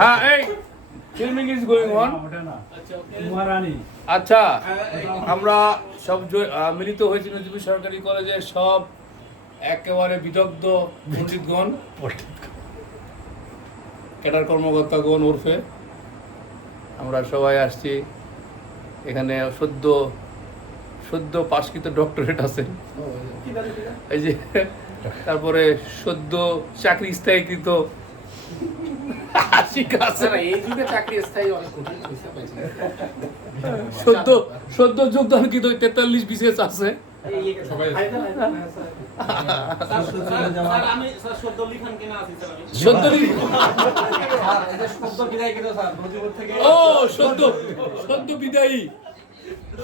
হ্যাঁ এই filming is going on. আচ্ছা আমরা সব মিলিত হয়েছি নজিবুর সরকারি কলেজে, সব একেবারে বিদগ্ধ পণ্ডিতগণ, ক্যাডার কর্মকর্তাগণ ওরফে আমরা সবাই আসছি এখানে। সদ্য পাশকৃত ডক্টরেট আছে এই যে, তারপরে সদ্য চাকরি স্থায়ীকৃত শিক্ষা আছে। সদ্য যোগদানকৃত 43 বিশেষ আছে।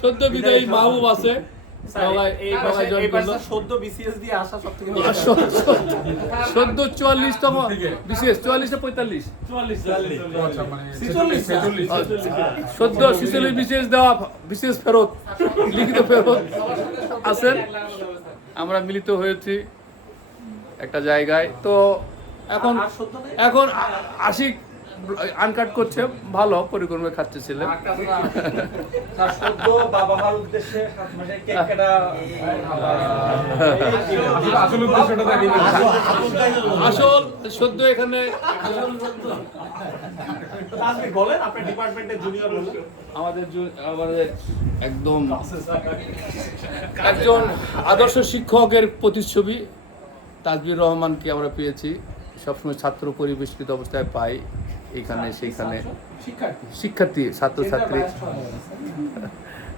সদ্য বিদায়ী মাহবুব আছে। সদ্য 44তম বিশেষ, 44 না 45, সদ্য 46 বিশেষ দেওয়া বিশেষ ফেরত, লিখিত ফেরত আছেন। আমরা মিলিত হয়েছি একটা জায়গায়। তো এখন আশিক আনকাট করছে, ভালো পরিক্রমে খাচ্ছে ছেলে। আসল সদ্য এখানে আমাদের একদম একজন আদর্শ শিক্ষকের প্রতিচ্ছবি তাজবির রহমানকে আমরা পেয়েছি। সবসময় ছাত্র পরিবেশিত অবস্থায় পাই এইখানে সেইখানে,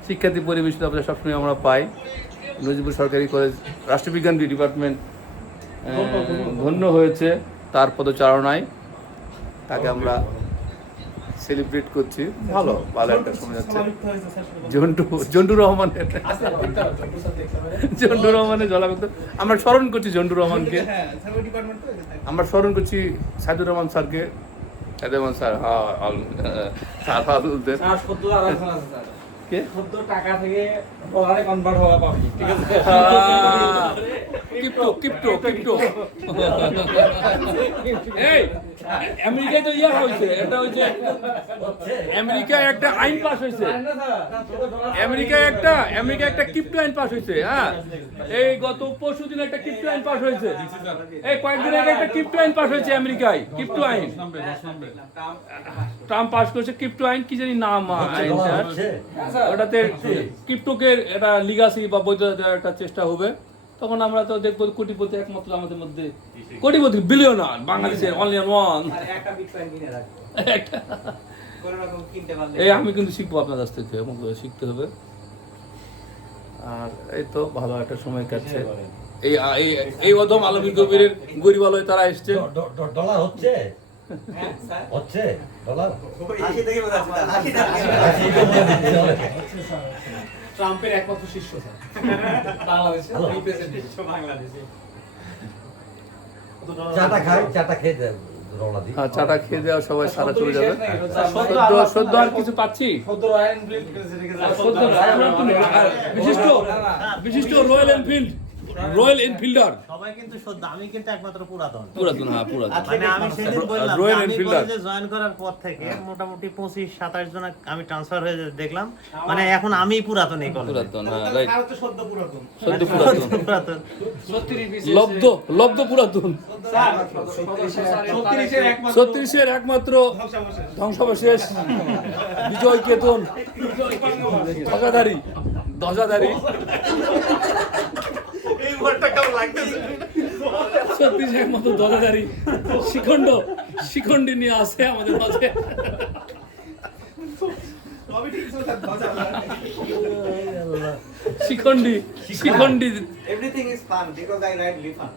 শিক্ষার্থী পরিবেশিত অবস্থায় সবসময় আমরা পাই। নজিবুর সরকারি কলেজ রাষ্ট্রবিজ্ঞান ডিপার্টমেন্ট ধন্য হয়েছে তার পদচারণায়, তাকে আমরা সেলিব্রেট করছি। ভালো একটা সময় যাচ্ছে। জন্টু রহমানের জলাভক্ত আমরা স্মরণ করছি, জন্টু রহমানকে আমরা স্মরণ করছি, সাইদুর রহমান স্যারকে, স্যার টাকা থেকে ডলারে কনভার্ট হওয়া পাবি, ঠিক আছে? ক্রিপ্টো এই আমেরিকায় তো ইয়া হয়েছে, এটা হচ্ছে আমেরিকায় একটা আইন পাস হয়েছে, আমেরিকায় একটা ক্রিপ্টো আইন পাস হয়েছে। হ্যাঁ, এই গত পরশুদিন একটা ক্রিপ্টো আইন পাস হয়েছে, এই কয়েকদিন আগে একটা ক্রিপ্টো আইন পাস হয়েছে আমেরিকায়, ক্রিপ্টো আইন ট্রাম্প পাস করেছে। ক্রিপ্টো আইন কি জানি নাম আইনটার, ওটাতে ক্রিপ্টোকে এটা লিগাসি বা বৈধতা দেওয়ার একটা চেষ্টা হবে। তখন আমরা তো দেখবো কোটিপতি একমাত্র আমাদের মধ্যে, কোটিপতি বিলিয়নার বাংলাদেশের অনলি ওয়ান। এই আমি কিন্তু শিখবো আপনার কাছ থেকে, শিখতে হবে। আর এই তো ভালো একটা সময় কাটছে। এই অদম আলমী কবিরের গরিবালয় তারা এসছে। ডলার হচ্ছে ডলার ট্রাম্পের একমাত্র শিষ্য স্যার বাংলাদেশে, বাংলাদেশে চাটা খেয়ে দেয়, হ্যাঁ চাটা খেয়ে দেওয়া, সবাই সারা চলে যাবে। সদ্য আর কিছু পাচ্ছি, বিশিষ্ট রয়্যাল এনফিল্ডার সবাই কিন্তু সদ্য, আমি কিন্তু একমাত্র পুরাতন। হ্যাঁ পুরাতন। মানে আমি সেদিন বললাম রয়্যাল আমি এনফিল্ডার কলেজে জয়েন করার পর থেকে মোটামুটি 25-27 জন আমি ট্রান্সফার হয়ে দেখলাম, মানে এখন আমি পুরাতন এই কলেজে। পুরাতন, হ্যাঁ রাইট, সদ্য পুরাতন, পুরাতন 36 লব্ধ পুরাতন। 36-এর একমাত্র ধ্বংসাবশেষ, বিজয় কেতন, ধ্বজাধারী। 36 একমাত্র ধ্বজাধারী শিখণ্ডী নিয়ে আসে আমাদের মাঝে। Shikhandi everything is fun because I ride Lifan.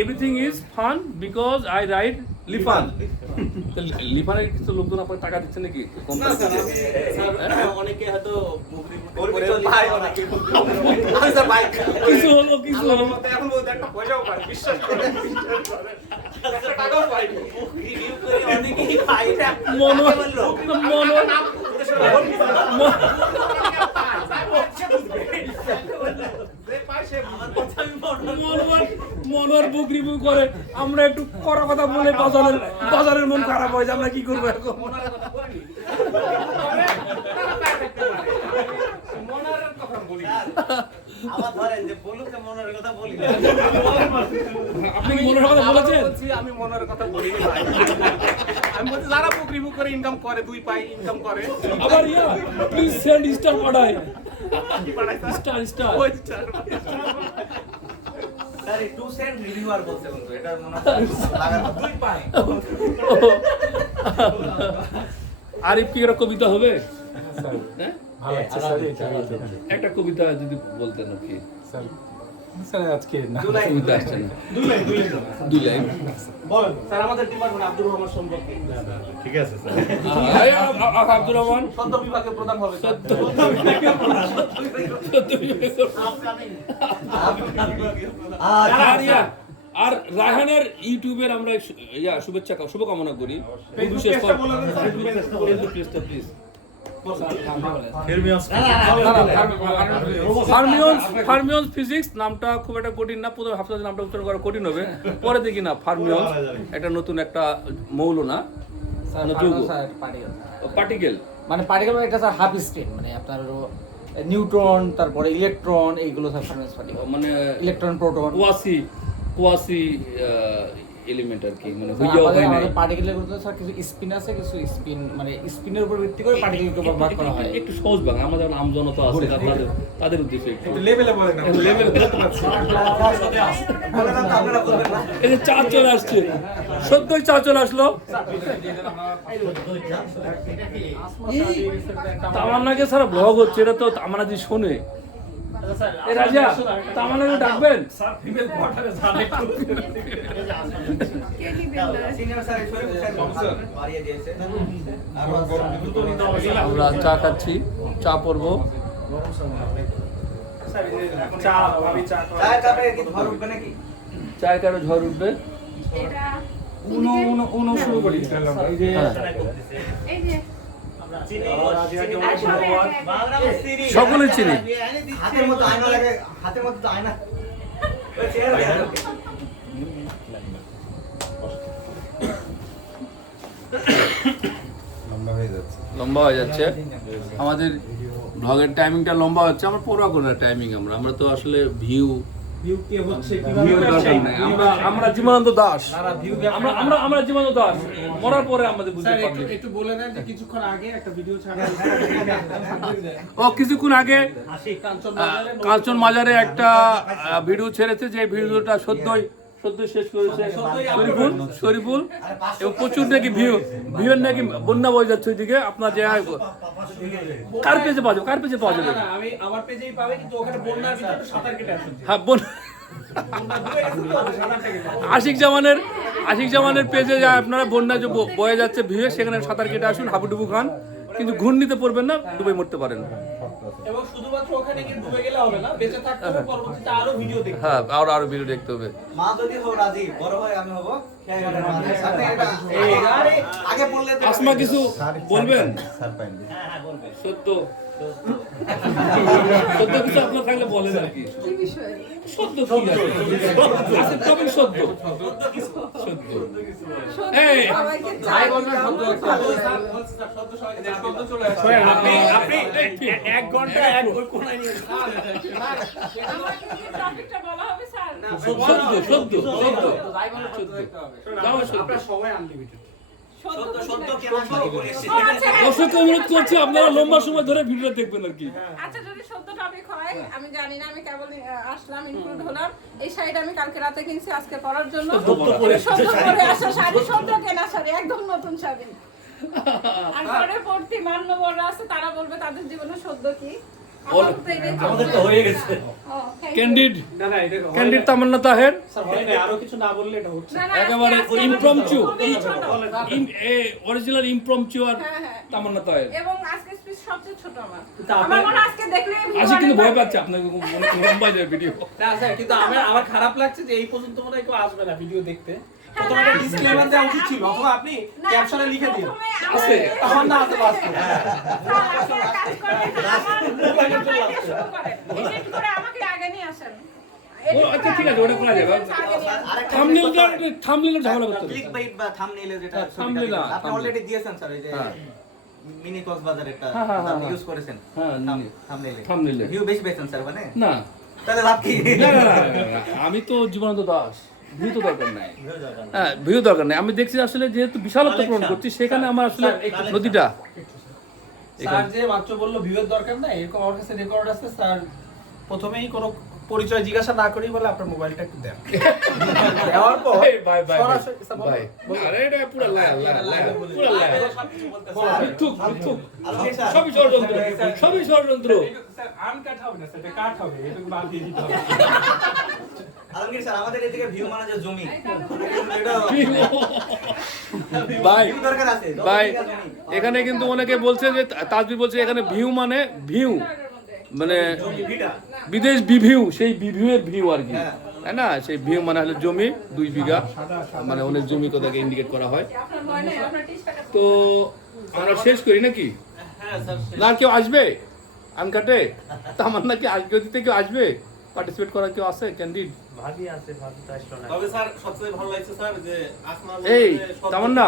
Everything is fun because I ride Lifan. লিফানের কিছু লোকজন আপনার টাকা দিচ্ছে নাকি? অনেকে হয়তো কিছু হলো এখন বলতে একটা পয়সাও পায়, বিশ্বাস করে টাকাও পাই, রিভিউ করে অনেকেই পাই। মনোয়ার বুক রিভিউ করে, আমরা একটু কড়া কথা বলে বাজারের মন খারাপ হয়েছে, আমরা কি করবো এখন? মনারের কথা বলিনি। মনারের কথা বলি আমার ধরেন যে বলুক মনের কথা বলি না। আপনি কি মনোয়ারের কথা বলেছেন? বলছি আমি মনারের কথা বলিনি ভাই। আমি বলছি যারা বুক রিভিউ করে ইনকাম করে, 2 পাই ইনকাম করে। আবার প্লিজ সেন্ড স্টার পাঠায়, কি বানাইতা? স্টার ওই স্টার। স্যার 2 সেন্ট রিভিউয়ার বলছে বন্ধু, এটা মনে হয় লাগার 2 পাই। আরিফ কি একটা কবিতা হবে? হ্যাঁ? আচ্ছা স্যার, একটা কবিতা যদি বলতেন আর কি। স্যার আজকে না কবিতা আসছে না, 2 লাইন। বলেন স্যার, আমাদের ডিপার্টমেন্ট আব্দুর রহমান সম্পর্কে। ঠিক আছে স্যার। আব্দুর রহমান সদ্য বিভাগে প্রদান হবে স্যার। আর রায়হানের ইউটিউবের আমরা শুভকামনা করি। প্লিজ ফার্মিয়ন্স ফিজিক্স নামটা খুব একটা কঠিন না, প্রথমে ভাবছিলাম নামটা উচ্চারণ করা কঠিন হবে, পরে দেখি না ফার্মিয়ন্স একটা নতুন একটা মৌল না, পার্টিকেল মানে পার্টিকেল মানে একটা স্যার হাফ স্টেট, মানে আপনার নিউট্রন, তারপরে ইলেকট্রন, এইগুলো স্যার ফার্মিয়ন্স পার্টিকেল, মানে ইলেকট্রন প্রোটন কোয়াসি এলিমেন্ট আর কি, মানে হইয়া হয় না। পার্টিকেলের মধ্যে স্যার কিছু স্পিন আছে, কিছু স্পিন মানে স্পিনের উপর ভিত্তি করে পার্টিকেলকে ভাগ করা হয়। একটু সহজ ভাঙা, আমাদের আমজনতা আছে তাদের উদ্দেশ্যে একটু লেভেলে বলেন না। লেভেল বলতে পারছি। এই যে চা চলে আসছে, সত্যই চা চলে আসলো। তামান্নাকে সারা ব্লগ হচ্ছে, এটা তো তামান্না যদি শোনে। এ রাজা, তামান্নাকে ডাকবেন? সিনিয়র স্যার বাড়িয়ে দিয়েছে। আমরা চা খাচ্ছি, চা পড়বো। চা ভাবি চা চায়ের কাপে কি ধর উঠবে নাকি? চায় কারো ঝড় উঠবে। উনো শুরু করি। এই যে সকলে চিনি। হাতের মতো আয়না লাগে, হাতের মতো তো আয়না। ওই চেহারা দেখা লম্বা হয়ে যাচ্ছে আমাদের ব্লগের টাইমিংটা, লম্বা হচ্ছে। আমরা পড়া করে টাইমিং, আমরা তো আসলে ভিউ আমরা জীবনানন্দ দাস, আমরা জীবনানন্দ দাস মরার পরে আমাদের বুঝতে পারবে। একটু বলে দেন যে কিছুক্ষণ আগে একটা ভিডিও ছাড়া কিছুক্ষণ আগে কাঞ্চন মাজারে একটা ভিডিও ছেড়েছে, যে ভিডিওটা সদ্যই শেষ করেছে শরীফুল, এবং প্রচুর নাকি ভিউর নাকি বন্যা বয়ে যাচ্ছে ওইদিকে। আপনার যে কার পেজে পাওয়া যাবে? আমি আমার পেজেই পাবে, কিন্তু ওখানে বন্যার ভিতরে সাঁতার কেটে আসুন। হ্যাঁ, আশিক জামানের পেজে যা আপনারা বন্যা যে বয়ে যাচ্ছে ভিউয়ে, সেখানে সাঁতার কেটে আসুন, হাবুডুবু খান, কিন্তু ঘূর্ণিতে পড়বেন না, ডুবে মরতে পারেন। এবং শুধুমাত্র ওখানে গিয়ে ডুবে গেলে হবে না, বেঁচে থাকতে হবে, পরবর্তীতে আরো ভিডিও দেখতে হবে। হ্যাঁ, আরো ভিডিও দেখতে হবে। মা যদি হো রাজি, বড় হয় আমি হব খেয়াঘাটের মাঝে। সাথে এটা আগে বললে তো আসমা কিছু বলবেন? স্যার পাইনি। হ্যাঁ বলবে। সত্য কিছু আপনার থাকলে বলেন আর কি। সত্য কি আছে? তবে সত্য এই যাই বলবেন শব্দ আপনি 1 ঘন্টা এক কোণায় নিয়ে সত্য আপনারা সবাই আনলিমিটেড। সত্য কেমন ভালো করে দর্শককে অনুরোধ করছি, আপনারা লম্বা সময় ধরে ভিডিও দেখবেন আর কি। আচ্ছা, যদি সত্য টপিক হয়, আমি জানি না, আমি কেবল আসলাম, ইনক্লুড হলাম। এই শাড়িটা আমি কালকে রাতে কিনছি আজকে পরার জন্য। সত্য পরে আসা শাড়ি, সত্য কেনা শাড়ি, একদম নতুন শাড়ি। আর পরে পড়তি মান্যবররা আছে, তারা বলবে তাদের জীবনে সত্য কি। আমাদের তো হয়ে গেছে। ক্যান্ডিড না না, এটা ক্যান্ডিড তামান্না তাহের, স্যার হয় না, আরো কিছু না বললে এটা হচ্ছে। একেবারে ইমপ্রম্পচু, অরিজিনাল ইমপ্রম্পচু আর তামান্না তাহের। এবং আজকে স্পিচ সবচেয়ে ছোট আমার। আমার মনে হয় আজকে দেখলে আজকে কিন্তু ভয় পাচ্ছে আপনাকে, লম্বা যায় ভিডিও। না স্যার, কিন্তু আমার খারাপ লাগছে যে এই পর্যন্ত মনে হয় কেউ আসবে না ভিডিও দেখতে। প্রথমে একটা ডিসক্লেমার দেওয়া উচিত ছিল, অথবা আপনি ক্যাপশনে লিখে দিন আছে তখন না আসতে পারতো। আমাকে আগে নিয়ে আসেন। ও আচ্ছা ঠিক আছে ওটা করা যাবে থাম্বনেইলটা ঝামেলা করতে হবে ক্লিক বাইট বা থাম্বনেইলে যেটা thumbnail না, আপনি অলরেডি দিয়েছেন স্যার এই যে হ্যাঁ। মিনি কক্সবাজার একটা হ্যাঁ, আপনি হ্যাঁ। ইউজ করেছেন হ্যাঁ, থাম্বনেইলে thumbnail-এ। ভিউ বেশি পেয়েছেন স্যার মানে না তাহলে লাভ কি না, আমি তো জীবনানন্দ দাস ভিউ তো দরকার নাই হ্যাঁ ভিউ দরকার নাই আমি দেখছি আসলে যেহেতু বিশালত্ব পূরণ করছি সেখানে আমার আসলে নদীটা স্যার যে মাত্র বললো ভিউয়ের দরকার নাই এরকম আমার কাছে রেকর্ড আছে স্যার প্রথমেই কোনো পরিচয় জিজ্ঞাসা না করেই বলে আপনার মোবাইলটা একটু দেন দেওয়ার পর বাই বাই সরাসরি স্যার বলো। বাই আরে এটা পুরো লায়া পুরো লায়া মিথ্যুক সবই ষড়যন্ত্র সবই ষড়যন্ত্র স্যার আনকাট হবে না স্যার এটা কাট হবে এটুকু বাদ দিয়ে দিতে হবে আলমগীর স্যার আমাদের এদিকে ভিউ মানে যে জমি এটা ভাই ভিউ দরকার আছে ভাই এখানে কিন্তু অনেকে বলছে যে তাজবীর বলছে এখানে ভিউ মানে ভিউ মানে ভিটা বিদেশ বিভিউ সেই বিভিউয়ের ভিউ আর কি তাই না সেই ভিউ মানে হলো জমি 2 বিঘা মানে অনেক জমি কোথাকে ইন্ডিকেট করা হয় আপনার ভয় নাই, আপনার টি-শার্টে তো আমরা শেষ করি নাকি না আর কেউ আসবে আনকাটে তামার নাকি আজকে দিতে কেউ আসবে পার্টিসিপেট করার কেউ আছে ক্যান্ডিড ভাবি আছে ভাবি তো আসলো না তবে স্যার সবচেয়ে ভালো লাগছে স্যার যে আসমার এই তামান্না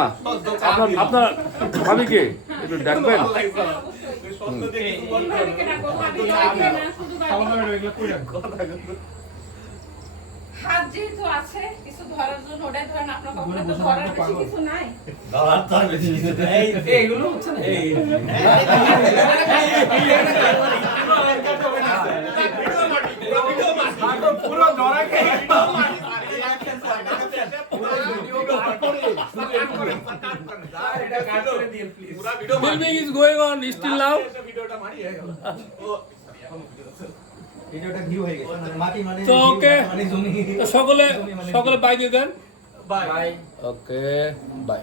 আপনার ভাবিকে একটু ডাকবেন ভাবিকে ডাকবো, ভাবি লাগবে না, শুধু ভাবি। হাত যেহেতু আছে কিছু ধরার জন্য ওটাই ধরেন আপনার কখনো তো ধরার বেশি কিছু নাই এইগুলো হচ্ছে না পুরো ধরাকে Filming is going on still now. ভিডিওটা ভিউ হয়ে গেছে মানে মাটি মানে So, okay. মানে জমি তো সকলে বাই দিয়ে দেন বাই ওকে বাই